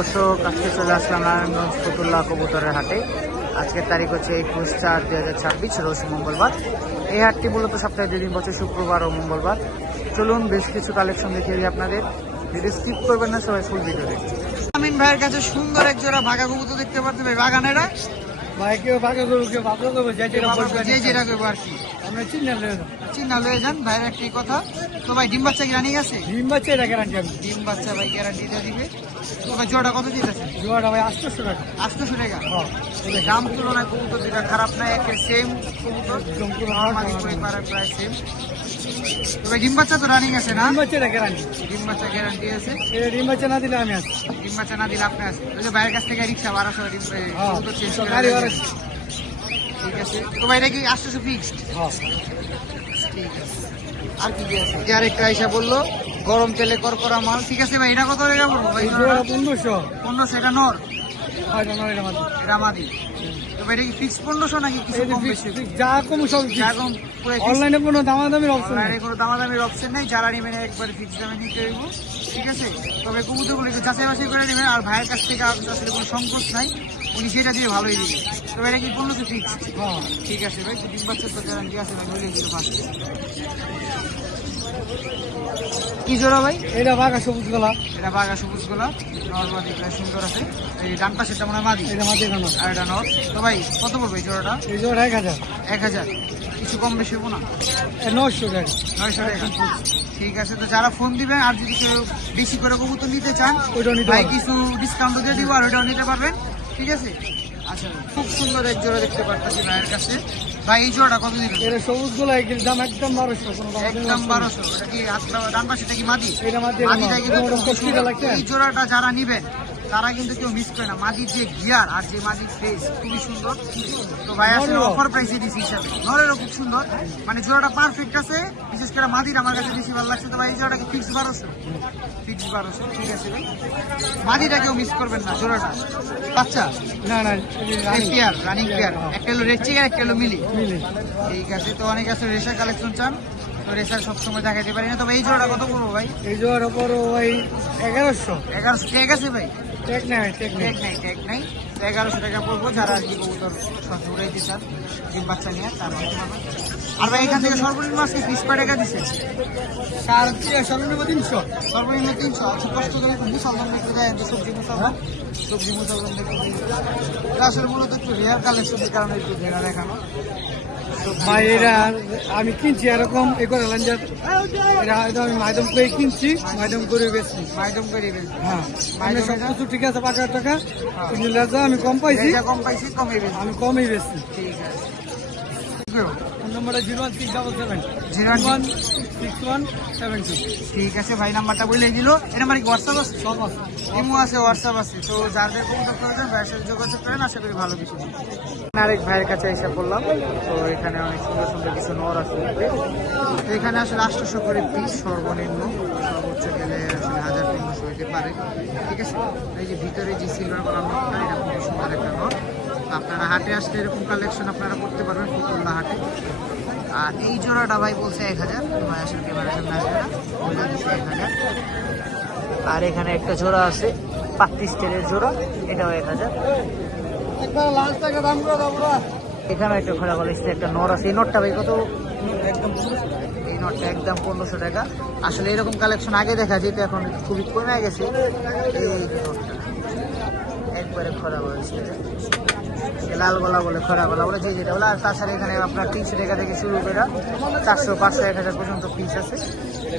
দর্শক, আজকে চলে আসলাম নারায়ণগঞ্জ ফতুল্লা কবুতরের হাটে। আজকের তারিখ হচ্ছে 21/4/2026, রোজ মঙ্গলবার। এই হাটটি মূলত সপ্তাহে 2 দিন বছর, শুক্রবার ও মঙ্গলবার। চলুন বেশ কিছু কালেকশন দেখিয়ে দিই আপনাদের। ভিডিও স্কিপ করবেন না, সবাই ফুল ভিডিও দেখুন। আমিন ভাইয়ের কাছে সুন্দর এক জোড়া বাঘা কবুতর দেখতে পাচ্ছেন ভাই। বাগানেরা ভাই কেউ বাঘা গরু কেউ বাঘা গরু যে যেটা বলবে যে যেটা করবো আর কি, আমরা চিন্তা লয়ে যাবো। চিন্তা লয়ে যান ভাইয়ের একটি কথা। তো ভাই ডিম বাচ্চা কি রানিং আছে? ডিম বাচ্চা এটা গ্যারান্টি আমি ডিম বাচ্চা ভাই গ্যারান্টি দিয়ে দিবে। তো ভাই জোড়াটা কত দিতেছে? জোয়াটা ভাই 800 টাকা। 800 টাকা। হ্যাঁ দাম তুলনায় কবুতর দুটা খারাপ না, একের সেম কবুতর, নরমালি পরিবারের প্রায় সেম। তবে ডিম বাচ্চা তো রানিং আছে না? ডিম বাচ্চা এটা গ্যারান্টি। ডিম বাচ্চা গ্যারান্টি আছে। এটা ডিম বাচ্চা না দিলে আমি আছি। ডিম বাচ্চা না দিলে আপনি আছে। ওই যে বাইরের কাছ থেকে রিক্সা 1200 ডিম হ্যাঁ কবুতর চেঞ্জ করে গাড়ি দেবে। ভাড়া। ঠিক আছে। তো ভাই এটা কি 800 ফিক্সড? হ্যাঁ ঠিক আছে। আর কি আছে? যে আরেকটা আইসা বললো গরম তেলে করকরা মাল। ঠিক আছে ভাই, এটা কত টাকা বলবো ভাই? এই জোড়া 1500। 1500। এটা নর, হয় না এটা মাত্র। এটা মাদি। তো ভাই এটা কি ফিক্স 1500 নাকি কিছু কম বেশি? যা কম সব যেরকম অনলাইনে কোনো দামাদামির অপশন অনলাইনে নেই। কোনো দামাদামির অপশন নেই, যারা নেবেন একবারে ফিক্স দামে নিতে হইব। ঠিক আছে। তবে কবুতরগুলো একটু যাচাই বাছাই করে নেবেন, আর ভাইয়ের কাছ থেকে আসলে কোনো সংকোচ নাই, উনি সেটা দিয়ে ভালোই দিবে। তবে এটা কি 1500 ফিক্স? হ্যাঁ ঠিক আছে ভাই, ডিম বাচ্চার তো গ্যারান্টি আছে ভাই, হইলে কিন্তু পাচ্ছে। কি জোড়া ভাই? এটা বাঘা সবুজ গলা। এটা বাঘা সবুজ গোলা, নর্মালি প্রায় সুন্দর আছে। এই ডান পাশেরটা মনে হয় মাদি, এটা মাঝে কেন? আর এটা নর। তো ভাই কত পড়বে এই জোড়াটা? এই জোড়া 1000। 1000। কিছু কম বেশি হবো না? 900 টাকা। 900 টাকা। ঠিক আছে। তো যারা ফোন দিবেন আর যদি কেউ বেশি করে কবুতর নিতে চান, ওইটাও নিতে ভাই পারবেন। কিছু ডিসকাউন্ট দিয়ে দিব, আর ওইটাও নিতে পারবেন। ঠিক আছে। আচ্ছা, খুব সুন্দর এক জোড়া দেখতে পাচ্ছি ভাইয়ের কাছে। ভাই এই জোড়াটা কত দিবেন? এটা সবুজ গলা এর দাম একদম 1200। কোনো দামাদামির একদম option নেই। 1200। এটা কি ডান পাশেটা কি মাদি? এটা মাঝে মাদিটা কিন্তু খুব কষ্টিটা সুন্দর। লাগছে। এই জোড়াটা যারা নিবেন তারা কিন্তু কেউ মিস করে না। মাদির যে গিয়ার আর যে মাদির ফেস খুবই সুন্দর। তো ভাই আসলে নরেরও। অফার প্রাইসে দিছি হিসাবে, নরেরও খুব সুন্দর। মানে জোড়াটা পারফেক্ট আছে, বিশেষ করে মাদির আমার কাছে বেশি ভালো লাগছে। তো ভাই এই জোড়াটাকে ফিক্স 1200। ফিক্স 1200। ঠিক আছে ভাই, মাদিটা কেউ মিস করবেন না। জোড়াটা বাচ্চা না না পেয়ার, রানিং পেয়ার। একটা হলো রেড চিকেন, একটা হলো মিলি। মিলে ঠিক আছে। তো অনেক আছে রেসার কালেকশন চান, তো রেসার সবসময় দেখাতে পারি না। তবে এই জোড়াটা কত করবো ভাই? এই জোয়ার ওপর ওই 1100। 1100। ট্যাগ আছে ভাই? টেক নাই টেক নেই। ট্যাগ নাই, ট্যাগ নাই। তো 1100 টাকা পড়বো। যারা আর কি কবুতর উড়াইতে চান ডিম বাচ্চা নিয়ে, তার নিতে পারবেন। আর ভাই এখান থেকে সর্বনিম্ন আজকে পিস কয় টাকা দিচ্ছে? সর্বনিম্ন 300। সর্বনিম্ন 300। আচ্ছা, কষ্ট করে একটু মুসলমান দেখতে যায়, সবজি মুসলমান, সবজি মুসলমান দেখতে যায়। এটা আসলে মূলত একটু রেয়ার কালেকশনের কারণে একটু ঘেরা দেখানো। ভাই এরা আমি কিনছি এরকম এ করে লঞ্জার। এটা আমি মাইদম করে কিনছি, মাইদম করে বেশি। মাইডম করে দিবেন। হ্যাঁ আমি সব কিছু ঠিক আছে 5000 টাকা কিন্তু লেজা আমি কম পাইছি, এটা কম পাইছি, কমে বেশি। আমি কমই বেশি। ঠিক আছে। ফোন নাম্বারটা 01677 01 6172। ঠিক আছে ভাই, নাম্বারটা বলে দিল। এটা মানে হোয়াটসঅ্যাপ আছে? সব আছে। ইমো আছে, হোয়াটসঅ্যাপ আছে। তো যাদের কবুতর প্রয়োজন ভাইয়ের সাথে যোগাযোগ করেন, আশা করি ভালো কিছু দিন। আরেক ভাইয়ের কাছে এসে পড়লাম। তো এখানে অনেক সুন্দর সুন্দর কিছু নর আছে। তো এখানে আসলে 800 করে পিস সর্বনিম্ন, সর্বোচ্চ গেলে আসলে 1300 হইতে পারে। ঠিক আছে। এই যে ভিতরে যে সিলভার কালার নটটা, এটা খুবই সুন্দর একটা নট। আপনারা হাটে আসলে এরকম কালেকশন আপনারা করতে পারবেন ফতুল্লা হাটে। আর এই জোড়াটা ভাই বলছে 1000। ভাই আসলে ক্যামেরার সামনে আসবে না, বলে দিচ্ছে 1000। আর এখানে একটা জোড়া আছে, 35 তেলের জোড়া, এটাও 1000। একবার লাস্ট টাকা দাম করে দাও পুরো। এখানে একটা খোলা কলেজে একটা নর আছে। এই নটটা ভাই কত? একদম 1500। এই নটটা একদম 1500 টাকা। আসলে এরকম কালেকশন আগে দেখা যেত, এখন খুবই কমে গেছে। এই নটটা একবারে খরা কলেছে, লাল গলা বলে, খরা গলা বলে, যে যেটা বলে। আর তাছাড়া এখানে আপনার 300 টাকা থেকে শুরু করে 400, 500, 1000 পর্যন্ত পিস আছে।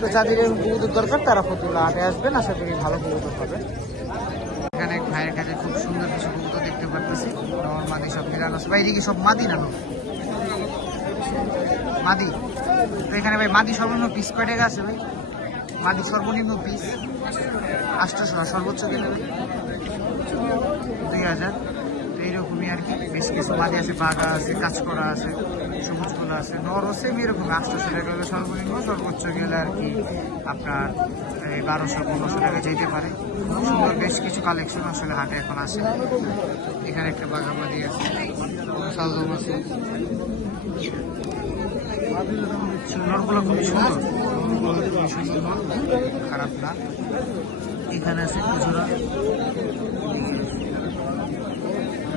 তো যাদের এরকম কবুতর দরকার তারা ফতুল্লা হাটে আসবেন, আশা করি ভালো কবুতর পাবেন। এখানে এক ভাইয়ের কাছে খুব সুন্দর কিছু কবুতর দেখতে পাচ্ছি। নর মাদি সব মিলানো আছে। ভাই এদিকে সব মাদি না? মাদি। তো এখানে ভাই মাদি সর্বনিম্ন পিস কয় টাকা আছে ভাই? মাদি সর্বনিম্ন পিস 800, আর সর্বোচ্চ গেলে 2000। এইরকমই আর কি। বেশ কিছু মাদি আছে, বাঘা আছে, কাজ করা আছে, সবুজ গোলা আছে, নর আছে এরকম 800 টাকা হলে সর্বনিম্ন, সর্বোচ্চ গেলে আর কি আপনার 1200-1500 টাকা যেতে পারে। সুন্দর বেশ কিছু কালেকশন আসলে হাটে এখন আসে। এখানে একটা বাঘা মাদি আছে, সালদম আছে। নরগুলো খুবই সুন্দর, খুবই সুন্দর নর, খারাপ না। এখানে আছে একটা জোড়া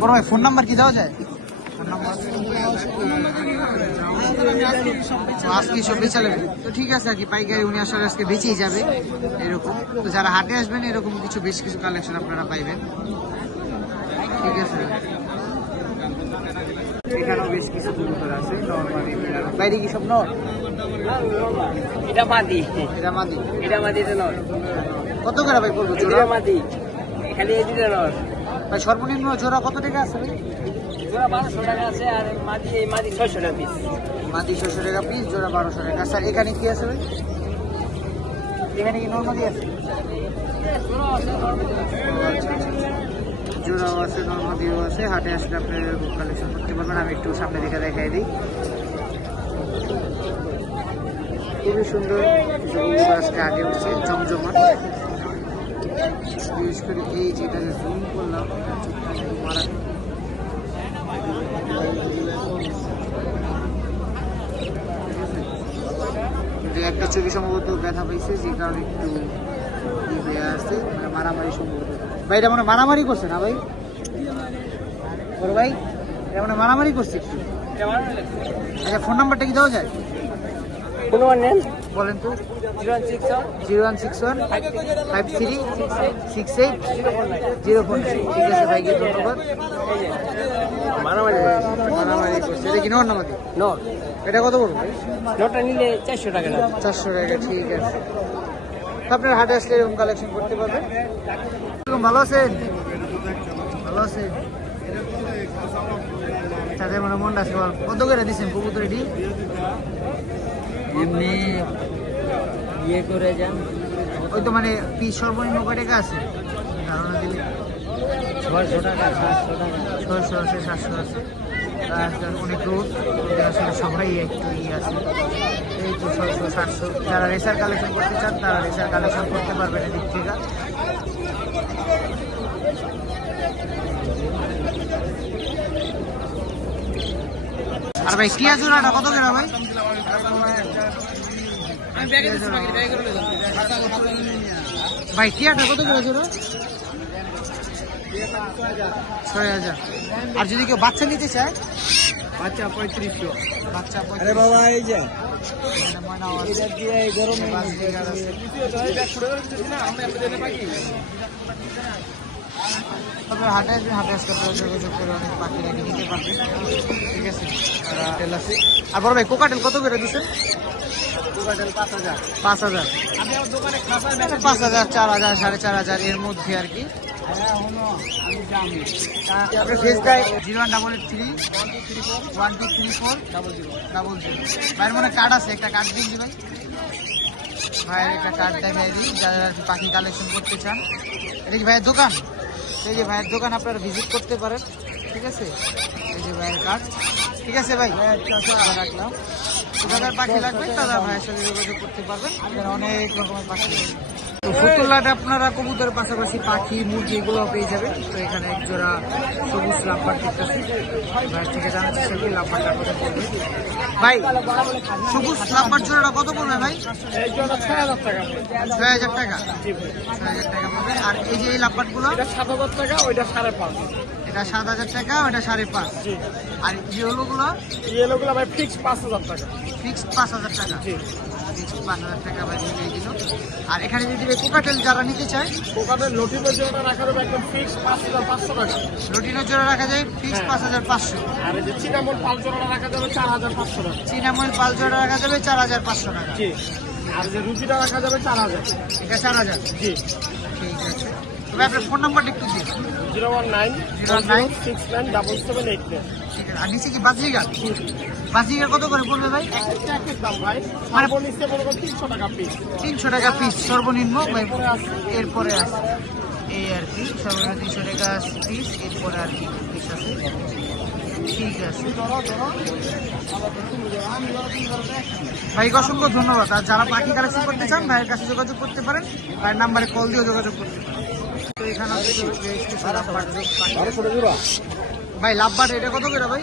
বড় ভাই ফোন নাম্বার কি দেওয়া যায়? ফোন নাম্বার আজকে সব বেচা নেবে তো ঠিক আছে আর কি, পাইকারি উনি আসলে আজকে বেঁচেই যাবে এরকম। তো যারা হাটে আসবেন এরকম কিছু বেশ কিছু কালেকশন আপনারা পাইবেন, ঠিক আছে। এখানেও বেশ কিছু কবুতর আছে নরমালি, বাইরে কি সব নর? এটা মাদি, এটা মাদি, এটা মাদি, এটা নর। কত করে ভাই পড়বো জোড়া? এটা মাদি, এখানে এই দুটো নর। ভাই সর্বনিম্ন জোড়া কত টাকা আছে ভাই? জোড়া 1200 টাকা আছে, আর মাদি এই মাদি 600 টাকা পিস। মাদি 600 টাকা পিস, জোড়া 1200 টাকা। স্যার এখানে কি আছে ভাই? এখানে কি নর্মালি আছে? জোড়া আছে, জোড়াও আছে, নর্মাদিও আছে। হাটে আসলে আপনি এরকম কালেকশন করতে পারবেন। আমি একটু সামনে দিকে দেখাই দিই, খুবই সুন্দর আজকে আগে উঠছে জমজমাট। বিশেষ করে এই যেটা জুম করলাম মারা একটা ছবি সম্ভবত ব্যথা পাইছে, যে কারণে একটু ই হয়ে আসছে, মানে মারামারি সম্ভবত। ভাই এটা মানে মারামারি করছে না ভাই? বড় ভাই এটা মানে মারামারি করছে একটু। আচ্ছা ফোন নাম্বারটা কি দেওয়া যায়? কোনো নেন বলেন তো। 0161 0161 5368 ঠিক আছে ভাইকে ধন্যবাদ। মারামারি মারামারি করছে, এটা কি নর নামাদি? নর। এটা কত বলবো ভাই? নরটা নিলে 400 টাকা লাগবে। 400 টাকা, ঠিক আছে। আপনার হাটে আসলে এরকম কালেকশন করতে পারবেন। ভালো আছেন? ভালো আছেন? তাদের মানে মনটা আছে। কত করে দিচ্ছেন কবুতর এটি? এমনি ইয়ে করে যান, ওই তো মানে পিস সর্বনিম্ন কয় টাকা আছে ধারণা দিলে? 600 টাকা, 700 টাকা। 600 আছে, 700 আছে। অনেক রোড আসলে সবাই একটু আছে, এই তো 600 700। যারা রেসার কালেকশন করতে চান তারা রেসার কালেকশন করতে পারবেন এদিক থেকে। আর ভাই টিয়া জোড়াটা কত করে ভাই? ভাই টিয়াটা কত করে জোড়া? 6000। আর যদি কেউ বাচ্চা নিতে চায়? বাচ্চা 3500। বাচ্চা আরে বাবা এই যে এখানে ময়নাও আছে। এটা দিয়ে এই গরমে বাজরিগার আছে। তবে হাটে আসবে, হাটে আসলে আপনারা যোগাযোগ করে অনেক পাখি রেখে নিতে পারবেন, ঠিক আছে। টেল আছে। আর বড় ভাই কোকাটেল কত করে দিচ্ছেন? কোকাটেল 5000। 5000। আমি আমার দোকানে খাবার 5000 4000 4500 এর মধ্যে আর কি। আমি জানি আপনার ফেসটাই 01883 1234 00। ভাইয়ের মনে কার্ড আছে, একটা কার্ড দিন ভাই। ভাইয়ের একটা কার্ড দেখাই দিই যারা আর কি পাখি কালেকশন করতে চান। এটা কি ভাইয়ের দোকান? এই যে ভাইয়ের দোকান আপনারা ভিজিট করতে পারেন, ঠিক আছে। এই যে ভাইয়ের কার্ড, ঠিক আছে ভাই রাখলাম। যাদের পাখি লাগবে তারা ভাইয়ের সাথে যোগাযোগ করতে পারবেন, এখানে অনেক রকমের পাখি আছে। তো ফুতুল্লাটে আপনারা কবুতরের পাশাপাশি পাখি মুরগি এগুলো পেয়ে যাবেন। তো এখানে এক জোড়া সবুজ লাভবার দেখতেছি, ভাইয়ের থেকে জানার চেষ্টা করি লাভবারটা কত পড়বে। ভাই সবুজ লাভবার জোড়াটা কত পড়বে ভাই? এই জন্য 6000 টাকা। 6000 টাকা, 6000 টাকা পড়বে। আর এই যে এই লাভবারগুলো? এটা 7000 টাকা, ওইটা 5.5। এটা 7000 টাকা, ওটা 5.5। আর ইয়েলোগুলো? ইয়েলোগুলো ভাই ফিক্স 5000 টাকা। ফিক্সড 5000 টাকা, জি। ফিক্সড 5000 টাকা ভাই মিলিয়ে দিল। আর এখানে যদি কোকাটেল যারা নিতে চায়? কোকাটেল লটিনের জন্য রাখা যাবে একদম ফিক্স 5500 টাকা। রুটিনের জোড়া রাখা যায় ফিক্সড 5500। আর এই যে চিনামন পাল জোড়া রাখা যাবে 4500 টাকা। চিনামল পাল জোড়া রাখা যাবে 4500 টাকা। জি। আর যে রুটিটা রাখা যাবে 4000। এটা 4000, জি। ঠিক আছে। তবে আপনার ফোন নাম্বারটা একটু দিন। 019 697789। ঠিক আছে। আর নিচে কি বাজরিগার? বাজরিগার কত করে পড়বে ভাই? এক দাম ভাই মানে বলিছে বলবো 300 টাকা পিস। 300 টাকা পিস সর্বনিম্ন ভাই। এরপরে আছে এই আর কি সর্বনিম্ন 300 টাকা পিস, এরপরে আর কি পিস আছে, ঠিক আছে ভাই। অসংখ্য ধন্যবাদ। আর যারা পাখি কালেকশন করতে চান ভাইয়ের কাছে যোগাযোগ করতে পারেন, ভাইয়ের নাম্বারে কল দিয়েও যোগাযোগ করতে পারেন। তো এখানে ভাই লাভবাট এটা কত করে ভাই?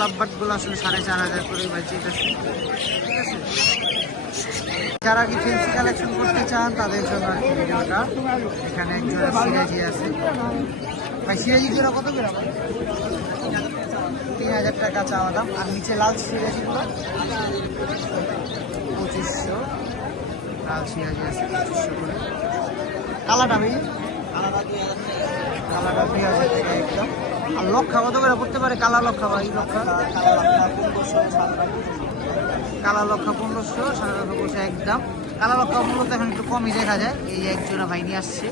লাভবাট গুলো আসলে 4500 করে ভাই, ঠিক আছে। যারা কি ফেন্সি কালেকশন করতে চান তাদের জন্য আর কি ভিডিওটা। এখানে একজোড়া সিরাজি আছে ভাই, সিরাজি জোড়া কত করে? 3000 টাকা চাওয়া দাম। আর নিচে লাল সিরাজিগুলো 2500, লাল সিরাজি আছে 2500 করে। কালাটা ভাই, কালাটা 2000 টাকা একদম। আর লক্ষা কত করে পড়তে পারে? কালা লক্ষা ভাই, লক্ষা কালা লক্ষা 1500, সাড়ে 1500 একদম। কালা লক্ষা মূলত এখন একটু কমই দেখা যায়। এই একজোড়া ভাই নিয়ে আসছে।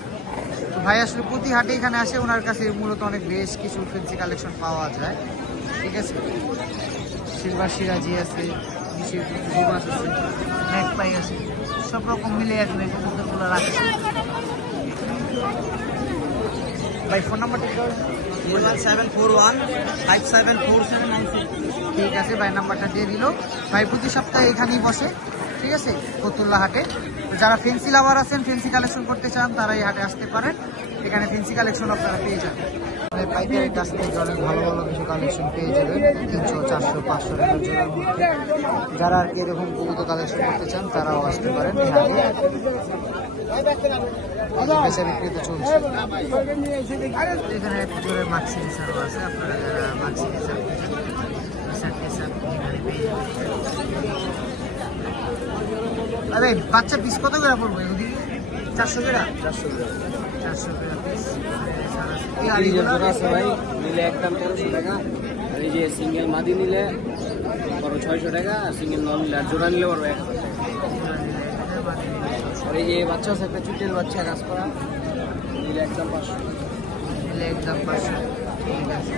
তো ভাই আসলে প্রতি হাটে এখানে আসে, ওনার কাছে মূলত অনেক বেশ কিছু ফেন্সি কালেকশন পাওয়া যায়। ঠিক আছে, সিলভার সিরাজি আছে, নিচে মাছ আছে, ব্যাক পাই আছে, সব রকম মিলে এখানে কবুতরগুলো রাখছে। ভাই ফোন নাম্বারটা কি? 01741574796। ঠিক আছে ভাই, নাম্বারটা দিয়ে দিল। ভাই প্রতি সপ্তাহে এখানেই বসে, ঠিক আছে, ফতুল্লা হাটে। তো যারা ফেন্সি লাভার আছেন, ফেন্সি কালেকশন করতে চান, তারা এই হাটে আসতে পারেন। এখানে ফেন্সি কালেকশন আপনারা পেয়ে যাবেন। পাইকারের কাছ থেকে অনেক ভালো ভালো কিছু কালেকশন পেয়ে যাবেন 300, 400, 500 টাকার জোড়ার মধ্যে। যারা আর কি এরকম কবুতর কালেকশন করতে চান তারাও আসতে পারেন এই হাটে। বেচা বিক্রি তো চলছে। এখানে এক জোড়ে মাক্সি নিসারও আছে, আপনারা যারা মাক্সি নিসার আরে বাচ্চা পিস কত করে পড়বে? 400 করে, 400 করে পিস। আছে ভাই, নিলে একদম 1300 টাকা। আর এই যে সিঙ্গেল মাদি নিলে বড় 600 টাকা, আর সিঙ্গেল নন নিলে আর জোড়া নিলে বড় 1000 টাকা। আর এই যে বাচ্চা আছে একটা চুটের বাচ্চা, কাজ করা, নিলে একদম 500। একদম 500। ঠিক আছে,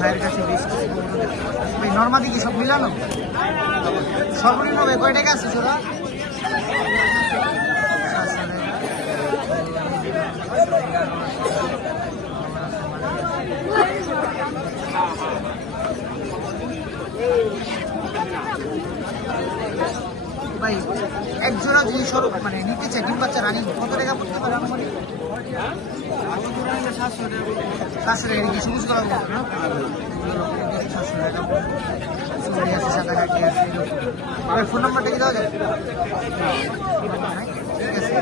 ভাইয়ের কাছে বেশ কিছু কবুতর দেখতে পাচ্ছি। ভাই নর্মাদি কি সব মিলানো? সর্বনিম্ন ভাই কয় টাকা আছে জোড়া? 700 টাকা। ভাই এক জোড়া যদি সরব মানে নিতে চাই, ডিম বাচ্চা রানিং কত টাকা পড়তে পারে? আমাদের 700 টাকা কি সবুজ করা না? 700 টাকা সুপারি আছে, সাদা কাকি আছে। ফোন নাম্বারটা কি দেওয়া যায়? ঠিক আছে,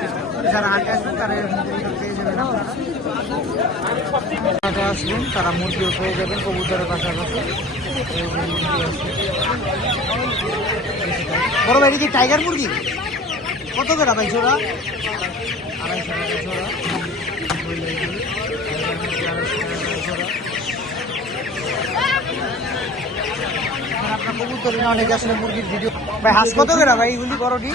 যারা হাটে আসবেন তারা এরকম কবুতর পেয়ে যাবেন। হাটে আসবেন তারা মুরগিও পেয়ে যাবেন কবুতরের পাশাপাশি। বড় ভাই কি টাইগার মুরগি কত করে ভাই জোড়া? 250 টাকা জোড়া। আপনার কবুতর না অনেকে আসলে মুরগির ভিডিও। ভাই হাঁস কত করে ভাই এগুলি বড়টি?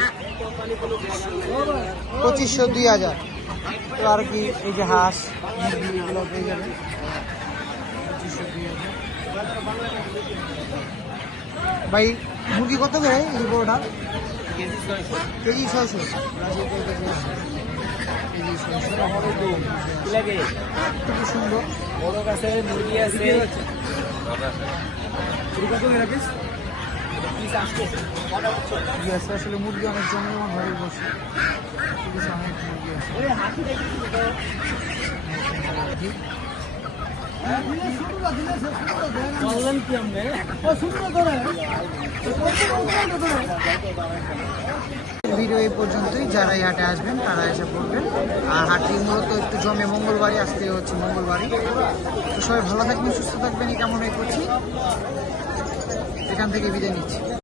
2500, 2000। তো আর কি এই যে হাঁস মুরগি এগুলো পেয়ে যাবেন 2500, 2000। ভাই মুরগি কত করে এই বড়টা? কেজি 600। কেজি 600। খুবই সুন্দর। বড় কাছে মুরগি আছে, আসলে মুরগি অনেক জনগণ ঘরে বসে, অনেক মুরগি আছে। ভিডিও এই পর্যন্তই। যারা এই হাটে আসবেন তারা এসে পড়বেন। আর হাটটি মূলত একটু জমে মঙ্গলবারই, আজকে হচ্ছে মঙ্গলবারই। তো সবাই ভালো থাকবেন, সুস্থ থাকবেন, এই কামনাই করছি। এখান থেকে বিদায় নিচ্ছি।